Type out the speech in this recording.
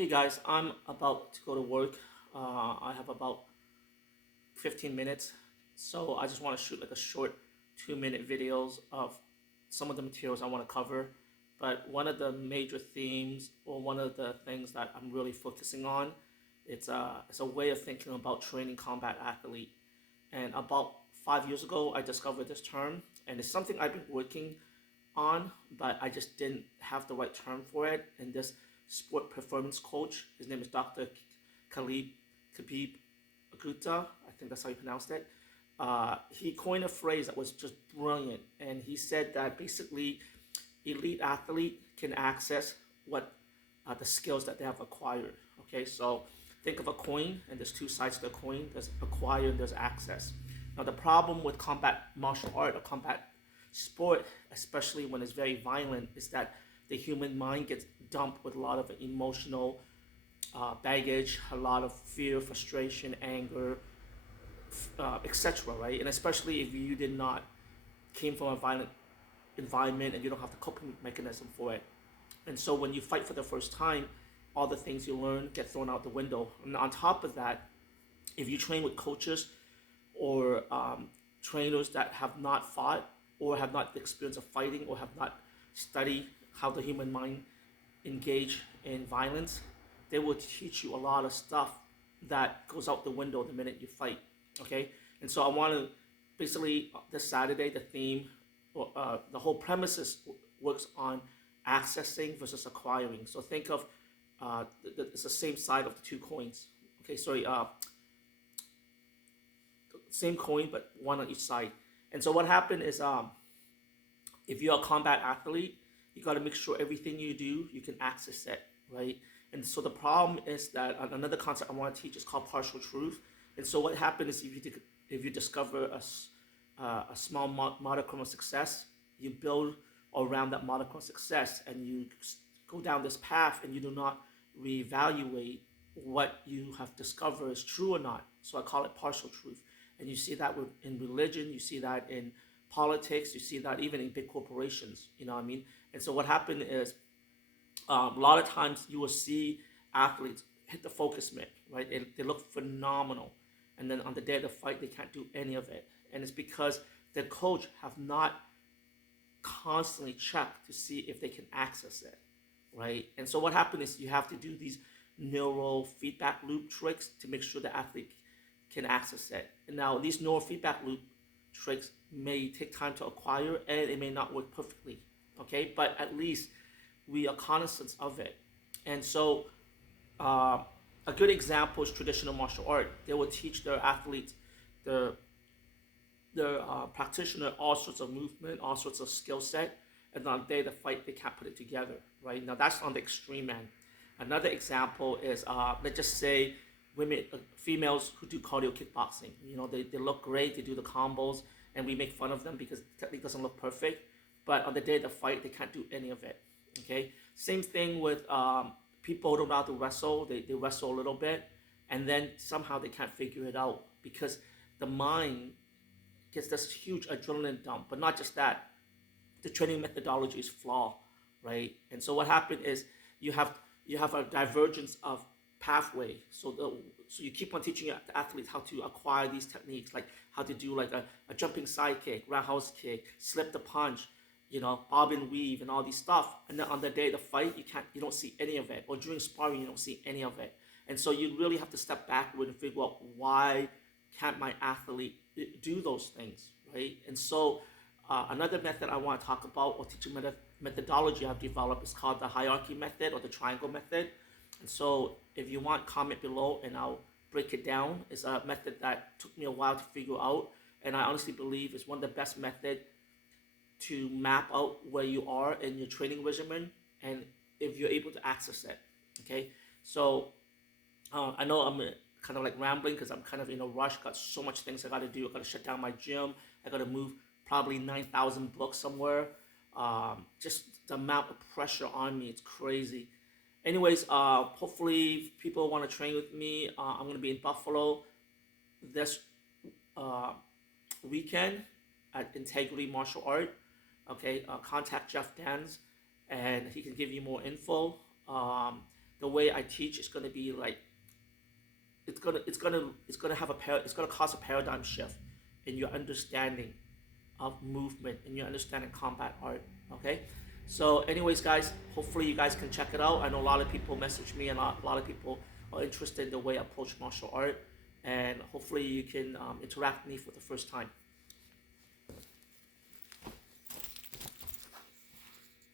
Hey guys, I'm about to go to work. I have about 15 minutes, so I just want to shoot like a short 2 minute videos of some of the materials I want to cover. But one of the major themes, or one of the things that I'm really focusing on, it's a way of thinking about training combat athlete. And about 5 years ago, I discovered this term, and it's something I've been working on, but I just didn't have the right term for it. And this sport performance coach, his name is Dr. Kapil Gupta, I think that's how you pronounced it. He coined a phrase that was just brilliant, and he said that basically elite athlete can access what the skills that they have acquired. Okay, so think of a coin, and there's two sides to the coin. There's acquire and there's access. Now the problem with combat martial art or combat sport, especially when it's very violent, is that the human mind gets dumped with a lot of emotional baggage, a lot of fear, frustration, anger, etc. Right? And especially if you did not came from a violent environment and you don't have the coping mechanism for it. And so when you fight for the first time, all the things you learn get thrown out the window. And on top of that, if you train with coaches or trainers that have not fought or have not the experience of fighting or have not studied how the human mind engage in violence, they will teach you a lot of stuff that goes out the window the minute you fight. Okay, and so I want to basically this Saturday the theme, the whole premises works on accessing versus acquiring. So think of it's the same side of the two coins. Okay, sorry, same coin but one on each side. And so what happened is if you're a combat athlete, you got to make sure everything you do you can access it, right? And so the problem is that another concept I want to teach is called partial truth. And so what happened is if you discover a small modicum of success, you build around that modicum of success, and you go down this path, and you do not reevaluate what you have discovered is true or not. So I call it partial truth. And you see that in religion, you see that in politics, you see that even in big corporations. You know what I mean? And so what happened is a lot of times you will see athletes hit the focus mitt, right? They look phenomenal, and then on the day of the fight, they can't do any of it, and it's because the coach have not constantly checked to see if they can access it, right? And so what happened is you have to do these neural feedback loop tricks to make sure the athlete can access it. And now these neural feedback loop tricks may take time to acquire, and it may not work perfectly, okay? But at least we are cognizant of it. And so a good example is traditional martial art. They will teach their athletes, their practitioner, all sorts of movement, all sorts of skill set, and on the day of the fight, they can't put it together, right? Now that's on the extreme end. Another example is let's just say women, females who do cardio kickboxing. You know, they look great, they do the combos, and we make fun of them because the technique doesn't look perfect. But on the day of the fight, they can't do any of it. Okay, same thing with people who don't know how to wrestle. They wrestle a little bit, and then somehow they can't figure it out because the mind gets this huge adrenaline dump. But not just that, the training methodology is flawed, right? And so what happened is you have a divergence of pathway. So you keep on teaching the athletes how to acquire these techniques, like how to do like a jumping side kick, roundhouse kick, slip the punch, you know, bob and weave, and all these stuff. And then on the day of the fight, you don't see any of it, or during sparring, you don't see any of it. And so you really have to step backward and figure out why can't my athlete do those things, right? And so another method I want to talk about, or teaching methodology I've developed, is called the hierarchy method or the triangle method. And so if you want, comment below and I'll break it down. It's a method that took me a while to figure out, and I honestly believe is one of the best methods to map out where you are in your training regimen and if you're able to access it. Okay, so I know I'm kind of like rambling because I'm kind of in a rush. Got so much things I got to do. I got to shut down my gym. I got to move probably 9,000 books somewhere. Just the amount of pressure on me, it's crazy. Anyways, hopefully people want to train with me. I'm going to be in Buffalo this weekend at Integrity Martial Art. Okay, contact Jeff Dans and he can give you more info. the way I teach is going to be like it's gonna cause a paradigm shift in your understanding of movement and your understanding combat art. Okay, so anyways, guys, hopefully you guys can check it out. I know a lot of people message me, and a lot of people are interested in the way I approach martial art, and hopefully you can interact with me for the first time.